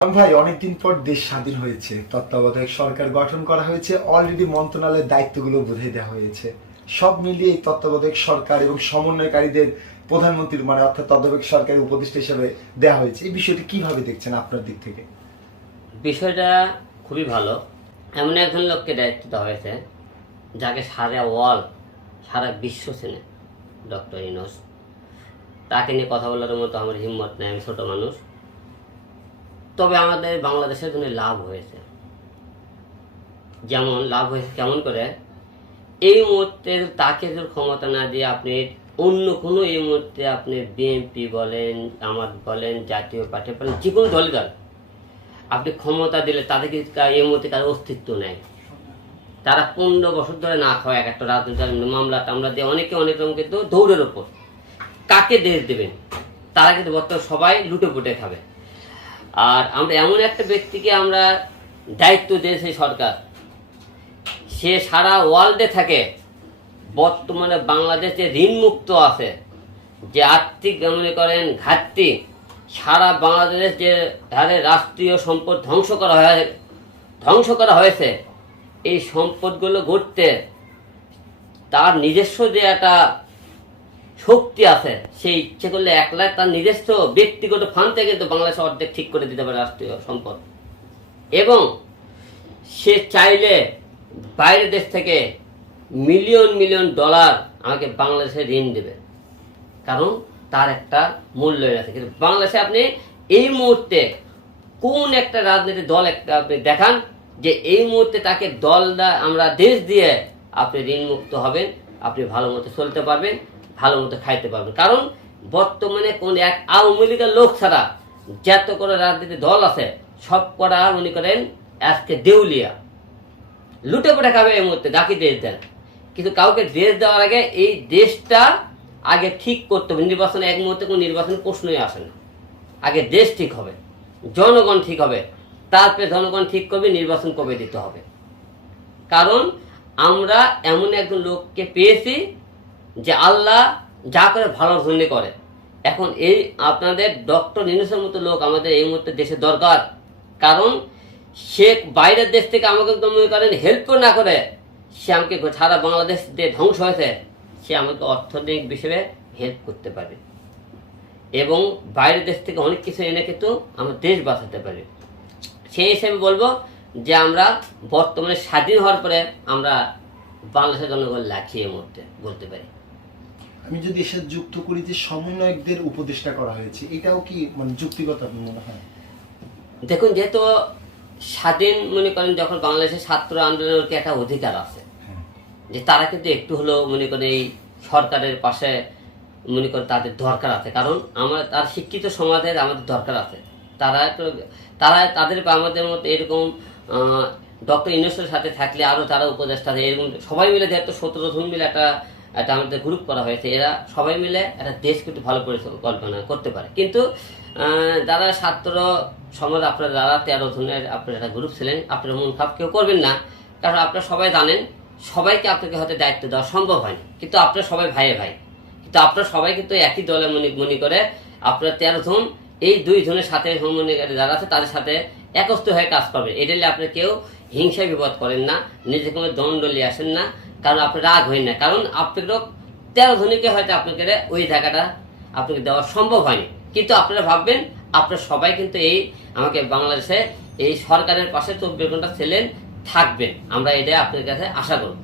ভাই, অনেকদিন পর দেশ স্বাধীন হয়েছে, তত্ত্বাবধায়ক সরকার গঠন করা হয়েছে, অলরেডি মন্ত্রণালয়ের দায়িত্বগুলো বুঝিয়ে দেওয়া হয়েছে। সব মিলিয়ে এই তত্ত্বাবধায়ক সরকার এবং সমন্বয়কারীদের প্রধানমন্ত্রীর অর্থাৎ তত্ত্বাবধায়ক সরকারের উপদেষ্টা হিসেবে দেওয়া হয়েছে। এই বিষয়টি কিভাবে দেখছেন আপনার দিক থেকে? বিষয়টা খুবই ভালো। এমন একজন লোককে দায়িত্ব দেওয়া হয়েছে যাকে সারা বিশ্ব চেনে, ডক্টর ইউনূস। তাকে নিয়ে কথা বলার মতো আমার হিম্মত নেই, আমি ছোট মানুষ। তবে আমাদের বাংলাদেশের জন্য লাভ হয়েছে। যেমন লাভ হয়েছে কেমন করে, এই মুহূর্তে তাকে যদি ক্ষমতা না দিয়ে আপনি অন্য কোনো, এই মুহূর্তে আপনি বিএনপি বলেন, জামাত বলেন, জাতীয় পার্টি বলেন, যে কোনো দল আপনি ক্ষমতা দিলে তাদেরকে এই মুহূর্তে তার অস্তিত্ব নেই। তারা 15 বছর ধরে না খাওয়া এক একটা রাজনৈতিক মামলা টামলা দিয়ে অনেকে অনেক রকম কিন্তু দৌড়ের ওপর কাকে দেশ দেবেন, তারা কিন্তু বর্তমানে সবাই লুটে পুটে খাবে। আর আমরা এমন একটা ব্যক্তিকে আমরা দায়িত্ব দিয়েছি সরকার, সে সারা ওয়ার্ল্ডে থাকে। বর্তমানে বাংলাদেশ যে ঋণমুক্ত আছে, যে আর্থিক মনে করেন ঘাটতি, সারা বাংলাদেশ যে হারে রাষ্ট্রীয় সম্পদ ধ্বংস করা হয়েছে, এই সম্পদগুলো গড়তে তার নিজস্ব যে একটা শক্তি আছে, সেই ইচ্ছে করলে একলা তার নিজস্ব ব্যক্তিগত ফান্ড থেকে কিন্তু বাংলাদেশ অর্ধেক ঠিক করে দিতে পারে রাষ্ট্রীয় সম্পদ। এবং সে চাইলে বাইরের দেশ থেকে মিলিয়ন মিলিয়ন ডলার আমাকে বাংলাদেশে ঋণ দেবে, কারণ তার একটা মূল্য আছে। কিন্তু বাংলাদেশে আপনি এই মুহূর্তে কোন একটা রাজনৈতিক দল একটা আপনি দেখান যে এই মুহূর্তে তাকে আমরা দেশ দিয়ে আপনি ঋণ মুক্ত হবেন, আপনি ভালো মতো চলতে পারবেন, ভালো মতো খাইতে পারবেন। কারণ বর্তমানে কোন এক আওয়ামী লীগের লোক ছাড়া যত করে রাজনৈতিক দল আছে, সব করা মনে করেন আজকে দেউলিয়া, লুটে পড়ে খাবে এই মুহূর্তে, যাকে দেশ দেন। কিন্তু কাউকে দেশ দেওয়ার আগে এই দেশটা আগে ঠিক করতে হবে। নির্বাচনে এক মুহূর্তে কোনো নির্বাচন প্রশ্নই আসে না। আগে দেশ ঠিক হবে, জনগণ ঠিক হবে, তারপরে জনগণ ঠিক করবে নির্বাচন কবে দিতে হবে। কারণ আমরা এমন একজন লোককে পেয়েছি যে আল্লাহ যা করে ভালোর জন্য করে। এখন এই আপনাদের ডক্টর ইউনূসের মতো লোক আমাদের এই মুহূর্তে দেশে দরকার। কারণ সে বাইরের দেশ থেকে আমাকে মনে করেন হেল্প না করে, সে আমাকে সারা বাংলাদেশ যে ধ্বংস হয়েছে, সে আমাকে অর্থনৈতিক বিষয়ে হেল্প করতে পারে এবং বাইরের দেশ থেকে অনেক কিছু এনে কিন্তু আমার দেশ বাঁচাতে পারে। সেই হিসেবে বলবো যে আমরা বর্তমানে স্বাধীন হওয়ার পরে আমরা বাংলাদেশের জনগণ লাখিয়ে মরতে বলতে পারি। আমি যদি এর সাথে যুক্ত করি যে সমন্বয়কদের উপদেষ্টা করা হয়েছে, এটাও কি যুক্তিগত আপনার মনে হয়? দেখুন, যেহেতু স্বাধীন মনে করেন, যখন বাংলাদেশের ছাত্র আন্দোলনের কি একটা অধিকার আছে যে তারা কিন্তু একটু হলেও মনে করেন এই সরকারের পাশে মনে করেন তাদের দরকার আছে। কারণ আমরা তার শিক্ষিত সমাজের আমাদের দরকার আছে। তাদের আমাদের মতো এরকম ডক্টর ইউনূসের সাথে থাকলে আরো তারা উপদেষ্টা, এরকম সবাই মিলে যেহেতু 17 জন মিলে একটা আমাদের গ্রুপ করা হয়েছে, এরা সবাই মিলে একটা দেশ কিন্তু ভালো পরিকল্পনা করতে পারে। কিন্তু যারা ছাত্র সমাজ, আপনারা যারা 13 জনের আপনার একটা গ্রুপ ছিলেন, আপনারা মন খারাপ কেউ করবেন না। কারণ আপনারা সবাই জানেন, সবাইকে আপনাকে হয়তো দায়িত্ব দেওয়া সম্ভব হয়নি, কিন্তু আপনারা সবাই ভাইয়ে ভাই। কিন্তু আপনারা সবাই কিন্তু একই দলে মনে করে আপনারা 13 জন এই 2 জনের সাথে যারা আছে তাদের সাথে একত্র হয়ে কাজ করবেন। এটা নিয়ে আপনি কেউ হিংসা বিপদ করেন না, নিজে কোনো দণ্ড নিয়ে আসেন না, কারণ আপনি রাগ হইন না। কারণ আপনার 13 জনকে হয়তো আপনাকে ওই জায়গাটা আপনাকে দেওয়া সম্ভব হয়নি, কিন্তু আপনারা ভাববেন আপনারা সবাই কিন্তু এই আমাকে বাংলাদেশে এই সরকারের পাশে 24 ঘন্টা ছিলেন, থাকবেন। আমরা এটা আপনার কাছে আশা করব।